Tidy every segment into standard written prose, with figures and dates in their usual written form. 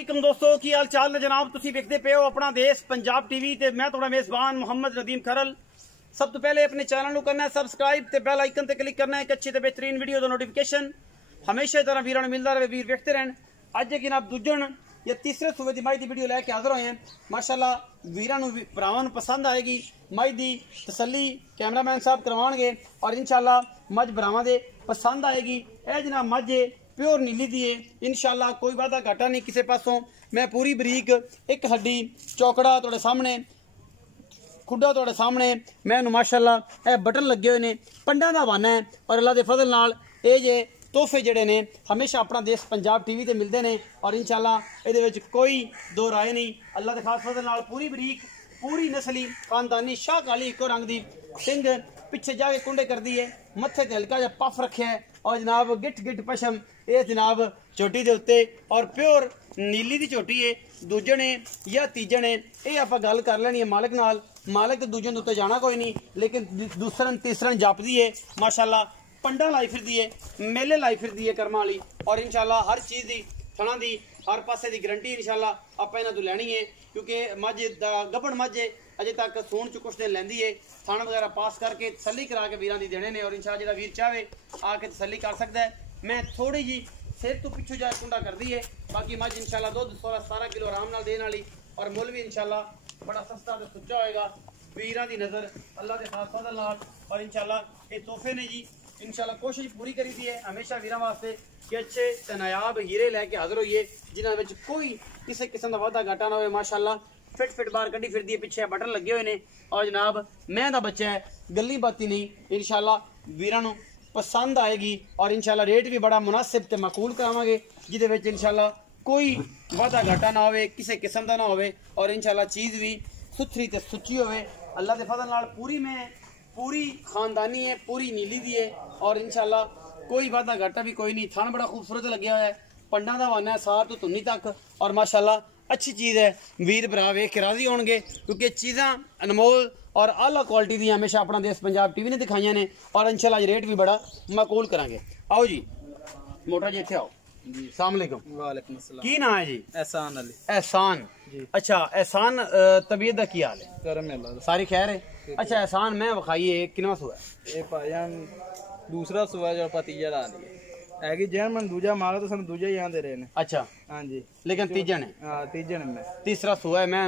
वालेकुम दोस्तों की हाल चाल ने जनाब तुसी देखते पे हो अपना देश पंजाब टीवी ते मैं थोड़ा मेजबान मोहम्मद नदीम खरल। सब तो पहले अपने चैनल को करना है सबसक्राइब ते बेल आइकन ते क्लिक करना है एक अच्छी ते बेहतरीन वीडियो दा नोटिफिकेशन हमेशा तरह वीरां नूं मिलदा रहे वीर देखते रहन। अज जनाब दूजन या तीसरे सूबे की माई की वीडियो लैके हाजिर होए हैं। माशाल्लाह वीरां नूं भरावां नूं पसंद आएगी। माई की तसल्ली कैमरामैन साहब करवाएंगे और इंशाल्लाह मझ भरावां दे पसंद आएगी। यह जनाब मझ प्योर नीली दी है इंशाल्लाह कोई वादा घाटा नहीं किसी पासों। मैं पूरी बरीक एक हड्डी चौकड़ा थोड़े सामने खुडा थोड़े सामने मैं माशाल्लाह बटन लगे हुए ने पंडा का वाना है और अल्लाह के फजल नाल ये जे तोहफे जड़े ने हमेशा अपना देश पंजाब टीवी ते मिलते हैं और इंशाल्लाह ये कोई दो राय नहीं। अल्लाह के खास फजल नाल पूरी बरीक पूरी नस्ली खानदानी शाह काली इको रंग की सिंह पिछे जाके कुंडे कर दी है मत्थे ते हल्का जा पफ रखे है और जनाब गिट गिट पशम ये जनाब चोटी के उत्ते और प्योर नीली की चोटी है। दूजन है या तीजन है ये आप गल कर लेनी है मालिक नाल। मालिक तो दूजन उत्ते जाना कोई नहीं लेकिन दूसरन तीसरन जपदी है माशाल्लाह पंडा लाई फिरदी है मेले लाई फिरदी है कर्मा वाली और इंशाल्लाह हर चीज़ की थणा की हर पासे की गारंटी इंशाल्लाह आप इन्हां तों लैनी है क्योंकि मझ गब्बड़ मझ अजे तक सूण च कुछ दिन लैंदी है। थण वगैरह पास करके तसल्ली करा के वीरां दी देने ने और इंशाल्लाह जिहड़ा वीर चाहे आके तसल्ली कर सकता है। मैं थोड़ी जी सिर तो पिछू जाए कुंडा कर दी है बाकी मझ इंशाल्लाह दुध 16-17 किलो आराम नाल देने वाली और मुल भी इंशाल्लाह बड़ा सस्ता तो सुच्चा होएगा। वीरां दी नज़र अल्लाह के खास फजल नाल और इंशाल्लाह ये तोहफे ने जी इंशाल्लाह कोशिश पूरी करी दी है हमेशा वीरां वास्ते कि अच्छे ते नायाब हीरे लैके हाजिर होइए जिन्हां विच कोई किसी किस्म का वादा घाटा ना हो। माशाल्लाह फिट फिट बार कड्डी फिरदी है पिछे बटन लगे हुए ने और जनाब मैं दा बच्चा है गली बाती नहीं इंशाल्लाह वीरां नूं पसंद आएगी और इंशाल्लाह रेट भी बड़ा मुनासिब ते माकूल करावांगे जिहदे विच इंशाल्लाह कोई वादा घाटा ना होवे किसी किस्म का ना होवे और इंशाल्लाह चीज़ भी सुथरी ते सुच्ची होवे। अल्लाह के फजल नाल पूरी में पूरी खानदानी है पूरी नीली दी है और इंशाल्लाह कोई वादा घाटा भी कोई नहीं। थान बड़ा खूबसूरत लगे हुआ है पंडा का वाना है सार तो धुन्नी तक और माशाल्लाह अच्छी चीज़ है। वीर भरा वेख के राजी होंगे क्योंकि चीज़ा अनमोल और आला क्वालिटी दी हमेशा अपना देश पंजाब टीवी ने दिखाई ने और इंशाल्लाह रेट भी बड़ा माकूल करांगे। आओ जी मोटा जी इत्थे आओ जी। अस्सलाम वालेकुम। वालेकुम अस्सलाम। की नाम है जी? एहसान अली। एहसान जी। अच्छा एहसान तबीयत का की हाल है? करम अल्लाह सारी खैर है। अच्छा एहसान मैं विखाइए कितना सुआ ये भाईजान दूसरा सुआ जो तीजा ला लिया हैगी जैन मन दूजा मारा तो सन दूजा ही आंदे रहे ने। अच्छा हां जी लेकिन तीजन है? हां तीजन में तीसरा सुआ है मैं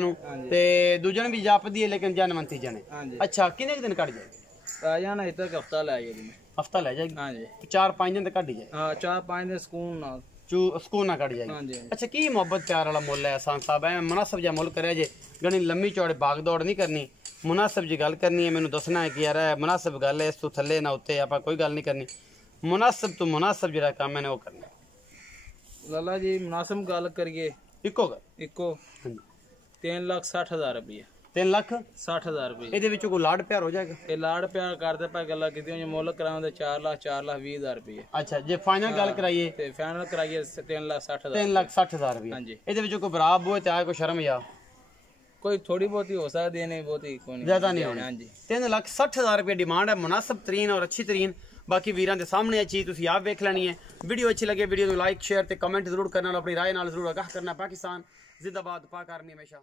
ते दूजन भी जापदी है लेकिन जन मन तीजन है। हां जी। अच्छा कितने दिन कट जाएगी? भाईजान इधर तक हफ्ता ले आएगी हफ्ता ले जाएगी। हां जी 4-5 दिन तक कट जाए। हां 4-5 दिन सुकून ना सुकून ना कट जाएगी। हां जी। अच्छा की मोहब्बत प्यार वाला मुल है एहसान साहब है मुनासिब जा मुल करे जे गणी लम्मी चौड़े भाग दौड़ नहीं करनी मुनासिब जी गल करनी है मैनू दसना है कि यार मुनासिब गल है इस तू थले ना उत्ते आप कोई गल नहीं करनी मुनासिब तो मुनासिब जो काम है वो करना लाला जी मुनासिब गल करिए इको इको 3,60,000 रुपये 3,60,000 रुपये ये कोई लाड प्यार हो जाएगा? ये लाड़ प्यार करते पे गल की मुल कराते 4,20,000 रुपये। अच्छा जे फाइनल गल कराइए ते फाइनल कराइए 3,60,000 3,60,000 रुपये। हाँ जी। ये कोई बराब हो चाहे कोई शर्म या कोई थोड़ी बहुत ही हो सकती है नहीं बहुत ही कोई ज्यादा नहीं होनी। हाँ जी 3,60,000 रुपये डिमांड है मुनासिब तरीन और अच्छी तरीन। बाकी वीरां दे सामने ये चीज़ तुसी आप वेख लेनी है। वीडियो अच्छी लगे वीडियो को लाइक शेयर ते कमेंट जरूर करना अपनी राय नाल जरूर आगाह करना। पाकिस्तान जिंदाबाद पाक आर्मी हमेशा।